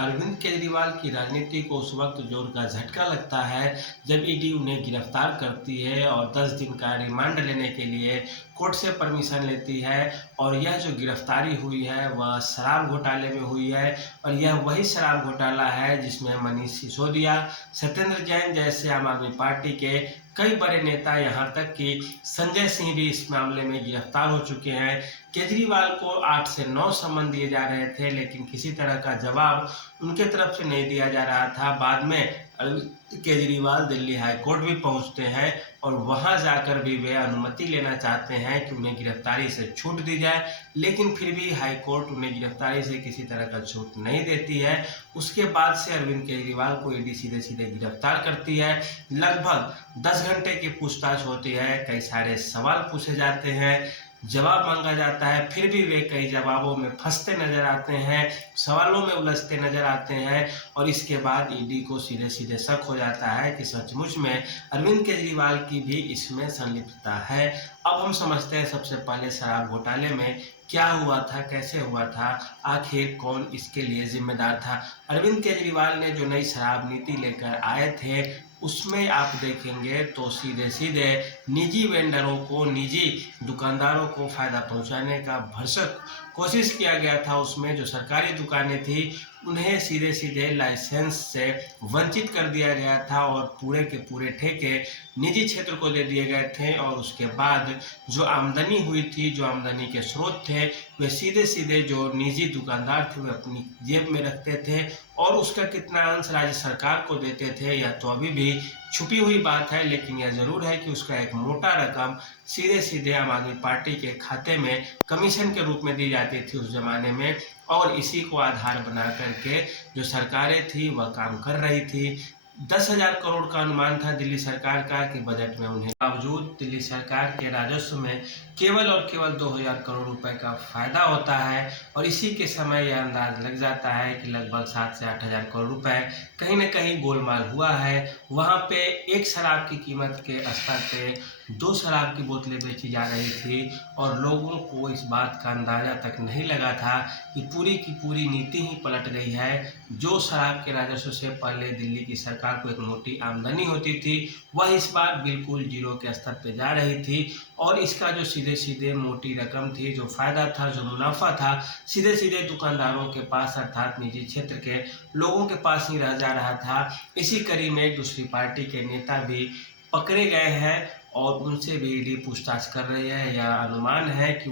अरविंद केजरीवाल की राजनीति को उस वक्त जोर का झटका लगता है जब ईडी उन्हें गिरफ्तार करती है और 10 दिन का रिमांड लेने के लिए कोर्ट से परमिशन लेती है। और यह जो गिरफ्तारी हुई है वह शराब घोटाले में हुई है और यह वही शराब घोटाला है जिसमें मनीष सिसोदिया, सत्येंद्र जैन जैसे आम आदमी पार्टी के कई बड़े नेता, यहां तक कि संजय सिंह भी इस मामले में गिरफ्तार हो चुके हैं। केजरीवाल को 8 से 9 समन दिए जा रहे थे, लेकिन किसी तरह का जवाब उनके तरफ से नहीं दिया जा रहा था। बाद में अरविंद केजरीवाल दिल्ली हाई कोर्ट भी पहुंचते हैं और वहां जाकर भी वे अनुमति लेना चाहते हैं कि उन्हें गिरफ्तारी से छूट दी जाए, लेकिन फिर भी हाई कोर्ट उन्हें गिरफ्तारी से किसी तरह का छूट नहीं देती है। उसके बाद से अरविंद केजरीवाल को ईडी सीधे सीधे गिरफ्तार करती है। लगभग 10 घंटे की पूछताछ होती है, कई सारे सवाल पूछे जाते हैं, जवाब मांगा जाता है, फिर भी वे कई जवाबों में फंसते नजर आते हैं, सवालों में उलझते नजर आते हैं और इसके बाद ईडी को सीधे सीधे शक हो जाता है कि सचमुच में अरविंद केजरीवाल की भी इसमें संलिप्तता है। अब हम समझते हैं सबसे पहले शराब घोटाले में क्या हुआ था, कैसे हुआ था, आखिर कौन इसके लिए जिम्मेदार था। अरविंद केजरीवाल ने जो नई शराब नीति लेकर आए थे उसमें आप देखेंगे तो सीधे सीधे निजी वेंडरों को, निजी दुकानदारों को फायदा पहुंचाने का भरसक कोशिश किया गया था। उसमें जो सरकारी दुकानें थी उन्हें सीधे सीधे लाइसेंस से वंचित कर दिया गया था और पूरे के पूरे ठेके निजी क्षेत्र को दे दिए गए थे। और उसके बाद जो आमदनी हुई थी, जो आमदनी के स्रोत थे, वे सीधे सीधे जो निजी दुकानदार थे वे अपनी जेब में रखते थे और उसका कितना अंश राज्य सरकार को देते थे यह तो अभी भी छुपी हुई बात है, लेकिन यह जरूर है कि उसका एक मोटा रकम सीधे सीधे आम आदमी पार्टी के खाते में कमीशन के रूप में दी जाती थी उस जमाने में। और इसी को आधार बना करके जो सरकारें थी वह काम कर रही थी। 10,000 करोड़ का अनुमान था दिल्ली सरकार का कि बजट में उन्हें, बावजूद दिल्ली सरकार के राजस्व में केवल और केवल 2,000 करोड़ रुपए का फायदा होता है। और इसी के समय यह अंदाज लग जाता है कि लगभग 7 से 8,000 करोड़ रुपए कहीं न कहीं गोलमाल हुआ है। वहां पे एक शराब की कीमत के स्तर पे 2 शराब की बोतलें बेची जा रही थी और लोगों को इस बात का अंदाजा तक नहीं लगा था कि पूरी की पूरी नीति ही पलट गई है। जो शराब के राजस्व से पहले दिल्ली की सरकार को एक मोटी आमदनी होती थी वह इस बार बिल्कुल जीरो के स्तर पे जा रही थी और इसका जो सीधे सीधे मोटी रकम थी, जो फायदा था, जो मुनाफा था, सीधे सीधे दुकानदारों के पास अर्थात निजी क्षेत्र के लोगों के पास ही रह जा रहा था। इसी कड़ी में दूसरी पार्टी के नेता भी पकड़े गए हैं और उनसे भी ईडी पूछताछ कर रही है। यह अनुमान है कि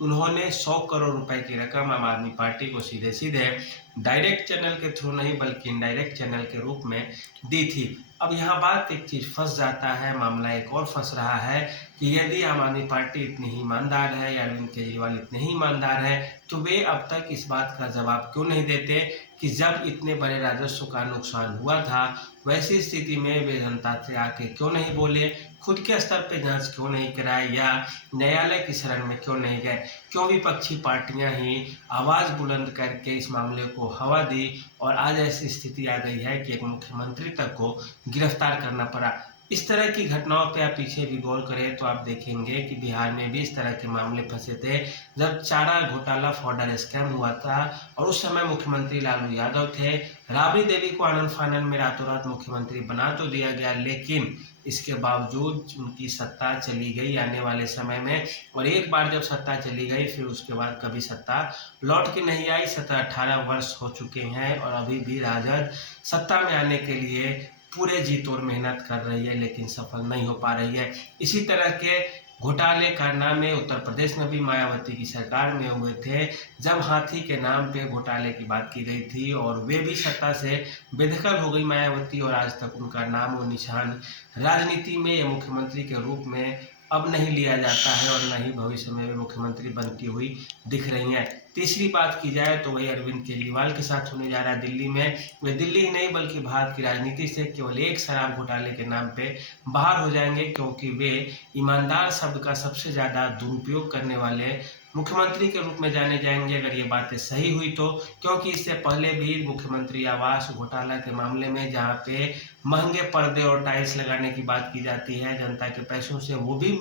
उन्होंने 100 करोड़ रुपए की रकम आम आदमी पार्टी को सीधे सीधे डायरेक्ट चैनल के थ्रू नहीं बल्कि इनडायरेक्ट चैनल के रूप में दी थी। अब यहाँ बात एक चीज फंस जाता है, मामला एक और फंस रहा है कि यदि आम आदमी पार्टी इतनी ही ईमानदार है या अरविंद केजरीवाल इतने ही ईमानदार है तो वे अब तक इस बात का जवाब क्यों नहीं देते कि जब इतने बड़े राजस्व का नुकसान हुआ था वैसी स्थिति में वे जनता से आके क्यों नहीं बोले, खुद के स्तर पे जांच क्यों नहीं कराए या न्यायालय की शरण में क्यों नहीं गए, क्यों विपक्षी पार्टियां ही आवाज बुलंद करके इस मामले को हवा दी और आज ऐसी स्थिति आ गई है कि एक मुख्यमंत्री तक को गिरफ्तार करना पड़ा। इस तरह की घटनाओं पे आप पीछे भी गौर करें तो आप देखेंगे कि बिहार में भी इस तरह के मामले फंसे थे जब चारा घोटाला फॉर्डर स्कैम हुआ था और उस समय मुख्यमंत्री लालू यादव थे। राबड़ी देवी को आनंद फानन में रातों रात मुख्यमंत्री बना तो दिया गया, लेकिन इसके बावजूद उनकी सत्ता चली गई आने वाले समय में। और एक बार जब सत्ता चली गई फिर उसके बाद कभी सत्ता लौट के नहीं आई। 17-18 वर्ष हो चुके हैं और अभी भी राजद सत्ता में आने के लिए पूरे जी तोड़ मेहनत कर रही है लेकिन सफल नहीं हो पा रही है। इसी तरह के घोटाले कारनामे उत्तर प्रदेश में भी मायावती की सरकार में हुए थे जब हाथी के नाम पे घोटाले की बात की गई थी और वे भी सत्ता से बेदखल हो गई मायावती और आज तक उनका नाम और निशान राजनीति में या मुख्यमंत्री के रूप में अब नहीं लिया जाता है और न ही भविष्य में वे मुख्यमंत्री बनती हुई दिख रही हैं। तीसरी बात की जाए तो वही अरविंद केजरीवाल के साथ होने जा रहा है दिल्ली में। वे दिल्ली ही नहीं बल्कि भारत की राजनीति से केवल एक शराब घोटाले के नाम पे बाहर हो जाएंगे, क्योंकि वे ईमानदार शब्द का सबसे ज्यादा दुरुपयोग करने वाले मुख्यमंत्री के रूप में जाने जाएंगे अगर ये बातें सही हुई तो। क्योंकि इससे पहले भी मुख्यमंत्री आवास घोटाला के मामले में जहाँ पे महंगे पर्दे और टाइल्स लगाने की बात की जाती है जनता के पैसों से, वो भी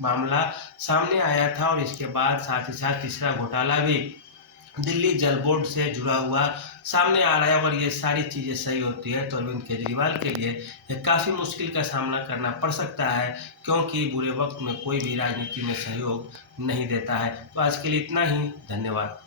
मामला सामने आया था। और इसके बाद साथ ही साथ तीसरा घोटाला भी दिल्ली जल बोर्ड से जुड़ा हुआ सामने आ रहा है। अगर ये सारी चीज़ें सही होती है तो अरविंद केजरीवाल के लिए ये काफ़ी मुश्किल का सामना करना पड़ सकता है, क्योंकि बुरे वक्त में कोई भी राजनीति में सहयोग नहीं देता है। तो आज के लिए इतना ही, धन्यवाद।